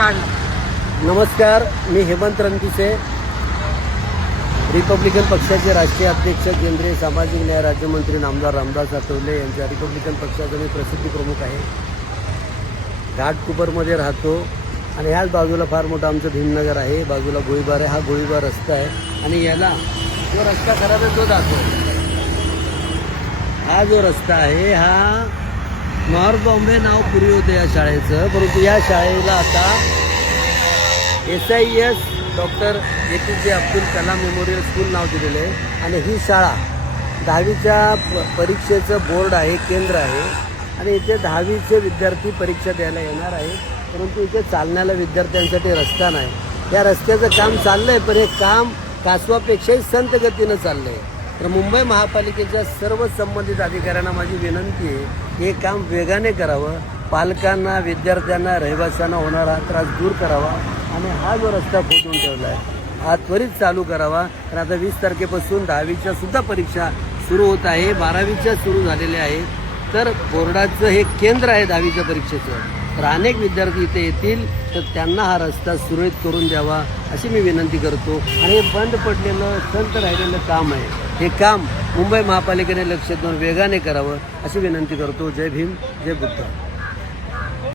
काढला। नमस्कार, मी हेमंत रणपिसे, रिपब्लिकन पक्षाचे राष्ट्रीय अध्यक्ष, केंद्रीय सामाजिक न्याय राज्यमंत्री नामदार रामदास आठवले यांच्या रिपब्लिकन पक्षाचा मी प्रसिद्धी प्रमुख आहे। घाटकोपरमध्ये राहतो आणि ह्याच बाजूला फार मोठा आमचं भीमनगर आहे, बाजूला गोळीबार आहे। हा गोळीबार रस्ता आहे आणि याला जो रस्ता खराब आहे तो दाखव। हा जो रस्ता आहे हा नॉर्थ बॉम्बे नाव पूर्वी होतं या शाळेचं, परंतु या शाळेला आता SIS doctor APJ Abdul Kalam memorial school नाव दिलेलं आहे। आणि ही शाळा 10वीच्या परीक्षेचं बोर्ड आहे, केंद्र आहे आणि इथे 10वीचे विद्यार्थी परीक्षा द्यायला येणार आहे, परंतु इथे चालण्याला विद्यार्थ्यांसाठी रस्ता नाही। या रस्त्याचं काम चाललं आहे, पण हे काम कासवापेक्षाही संत गतीनं चाललं आहे। तर मुंबई महापालिकेच्या सर्व संबंधित अधिकाऱ्यांना माझी विनंती आहे, हे काम वेगाने करावं, पालकांना, विद्यार्थ्यांना, रहिवाशांना होणारा त्रास दूर करावा आणि हा जो रस्ता खोदून ठेवला आहे हा त्वरित चालू करावा। तर आता 20 तारखेपासून 10वीच्या सुद्धा परीक्षा सुरू होत आहे, 12वीच्या सुरू झालेल्या आहेत। तर बोर्डाचं हे केंद्र आहे 10वीच्या परीक्षेचं, तर अनेक विद्यार्थी इथे येतील, तर त्यांना हा रस्ता सुरळीत करून द्यावा अशी मी विनंती करतो। आणि हे बंद पडलेलं संत राहिलेलं काम आहे, हे काम मुंबई महापालिकेने लक्ष देऊन वेगाने करावं अशी विनंती करतो। जय भीम, जय बुद्ध।